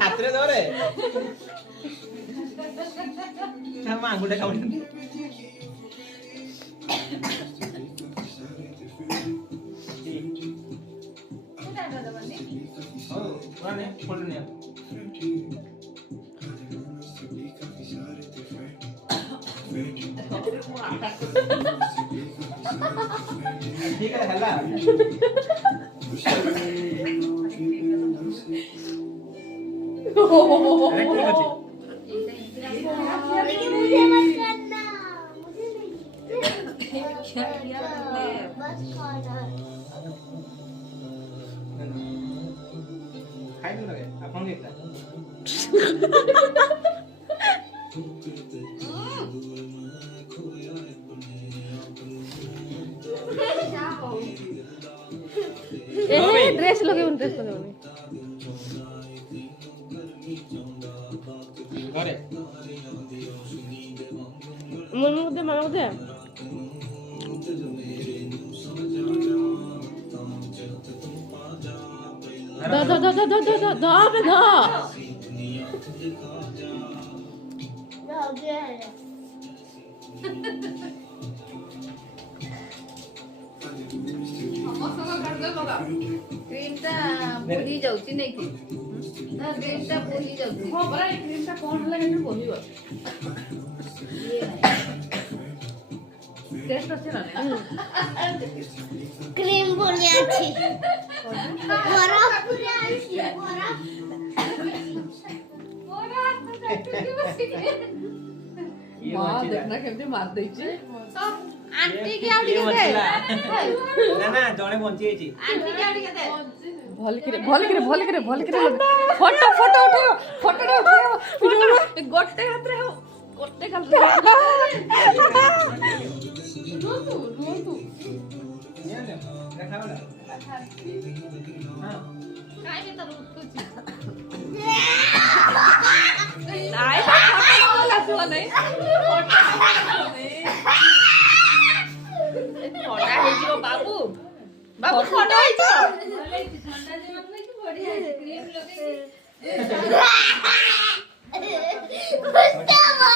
ହାତରେ ଧରେ ଆଙ୍ଗୁଠା କାମୁଡ଼ି ठीक है हला ठीक है लेकिन मुझे मत करना, मुझे नहीं बस खाना खाई दो लगे अपन देखता ड्रेस लगे घरे मन मध्य मामा मध्य क्रीमटा बोली जाउची नै कि ना क्रीमटा बोली जाउची हो बरा क्रीमटा कोन होला के बोलिबो टेस्ट আছে না क्रीम बोली अच्छी बर्फ पूरी अच्छी बर्फ मां देखना केमती मार देची आंटी के आउडी के दे ना ना जणे बंची छी आंटी के आउडी के दे भल करे फोटो उठाओ गोटे हाथ रे हो गोटे काल रो तू ये ले देखा वाला हां काय के तर उठुची नाही फोटो बोला तू नाही थोड़ा हे जियो बाबू बाबू थोड़ा हे जियो ठंडा जीवन नहीं कि बढ़िया क्रीम लगे